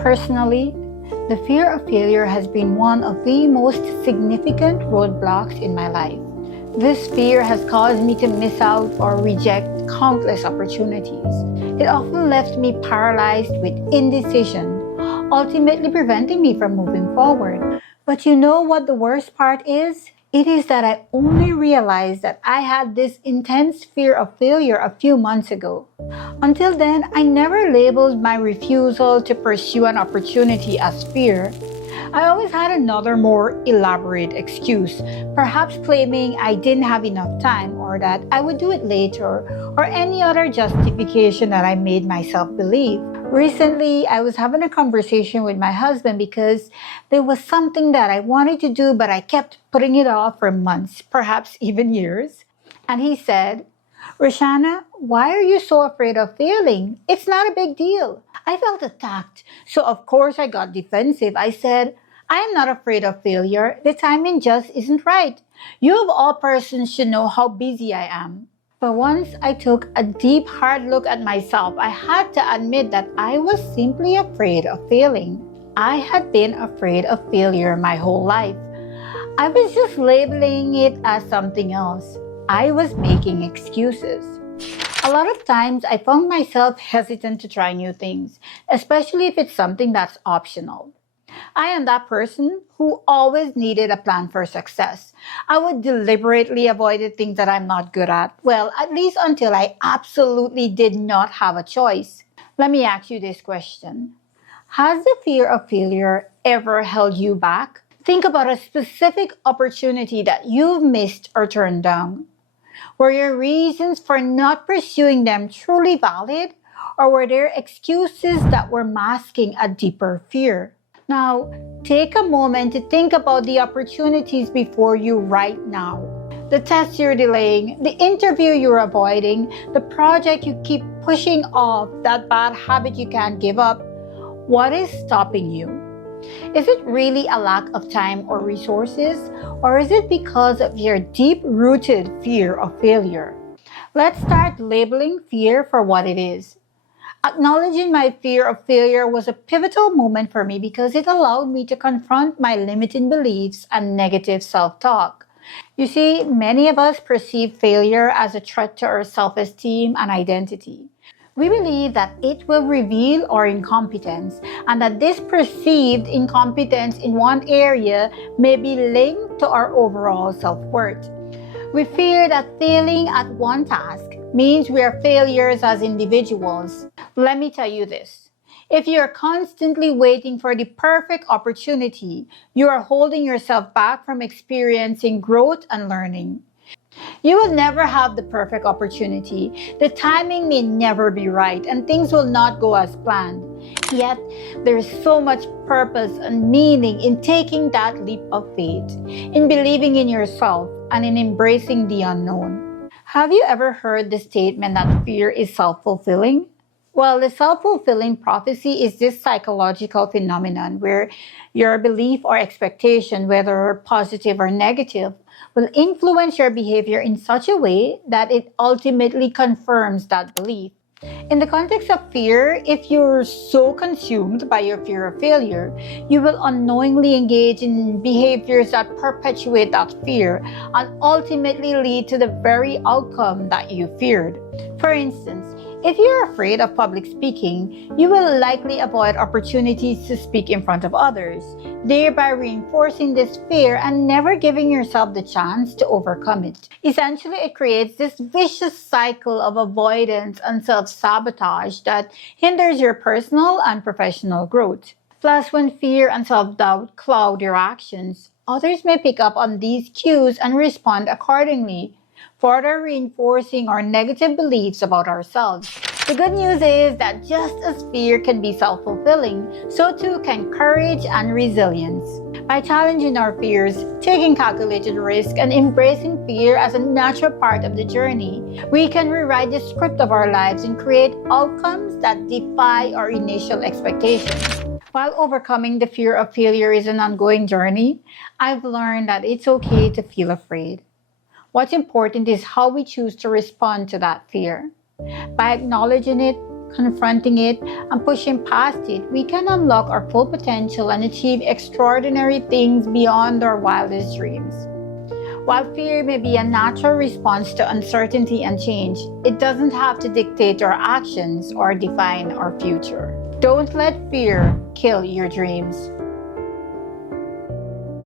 Personally, the fear of failure has been one of the most significant roadblocks in my life. This fear has caused me to miss out or reject countless opportunities. It often left me paralyzed with indecision, ultimately preventing me from moving forward. But you know what the worst part is? It is that I only realized that I had this intense fear of failure a few months ago. Until then, I never labeled my refusal to pursue an opportunity as fear. I always had another more elaborate excuse, perhaps claiming I didn't have enough time or that I would do it later, or any other justification that I made myself believe. Recently, I was having a conversation with my husband because there was something that I wanted to do, but I kept putting it off for months, perhaps even years. And he said, "Rushana, why are you so afraid of failing? It's not a big deal." I felt attacked, so of course I got defensive. I said, "I am not afraid of failure. The timing just isn't right. You of all persons should know how busy I am." But once I took a deep, hard look at myself, I had to admit that I was simply afraid of failing. I had been afraid of failure my whole life. I was just labeling it as something else. I was making excuses. A lot of times I found myself hesitant to try new things, especially if it's something that's optional. I am that person who always needed a plan for success. I would deliberately avoid the things that I'm not good at, well, at least until I absolutely did not have a choice. Let me ask you this question. Has the fear of failure ever held you back? Think about a specific opportunity that you've missed or turned down. Were your reasons for not pursuing them truly valid, or were there excuses that were masking a deeper fear? Now, take a moment to think about the opportunities before you right now. The test you're delaying, the interview you're avoiding, the project you keep pushing off, that bad habit you can't give up. What is stopping you? Is it really a lack of time or resources, or is it because of your deep-rooted fear of failure? Let's start labeling fear for what it is. Acknowledging my fear of failure was a pivotal moment for me because it allowed me to confront my limiting beliefs and negative self-talk. You see, many of us perceive failure as a threat to our self-esteem and identity. We believe that it will reveal our incompetence and that this perceived incompetence in one area may be linked to our overall self-worth. We fear that failing at one task means we are failures as individuals. Let me tell you this. If you are constantly waiting for the perfect opportunity, you are holding yourself back from experiencing growth and learning. You will never have the perfect opportunity. The timing may never be right and things will not go as planned. Yet, there is so much purpose and meaning in taking that leap of faith, in believing in yourself, and in embracing the unknown. Have you ever heard the statement that fear is self-fulfilling? Well, the self-fulfilling prophecy is this psychological phenomenon where your belief or expectation, whether positive or negative, will influence your behavior in such a way that it ultimately confirms that belief. In the context of fear, if you're so consumed by your fear of failure, you will unknowingly engage in behaviors that perpetuate that fear and ultimately lead to the very outcome that you feared. For instance, if you're afraid of public speaking, you will likely avoid opportunities to speak in front of others, thereby reinforcing this fear and never giving yourself the chance to overcome it. Essentially, it creates this vicious cycle of avoidance and self-sabotage that hinders your personal and professional growth. Plus, when fear and self-doubt cloud your actions, others may pick up on these cues and respond accordingly, further reinforcing our negative beliefs about ourselves. The good news is that just as fear can be self-fulfilling, so too can courage and resilience. By challenging our fears, taking calculated risk, and embracing fear as a natural part of the journey, we can rewrite the script of our lives and create outcomes that defy our initial expectations. While overcoming the fear of failure is an ongoing journey, I've learned that it's okay to feel afraid. What's important is how we choose to respond to that fear. By acknowledging it, confronting it, and pushing past it, we can unlock our full potential and achieve extraordinary things beyond our wildest dreams. While fear may be a natural response to uncertainty and change, it doesn't have to dictate our actions or define our future. Don't let fear kill your dreams.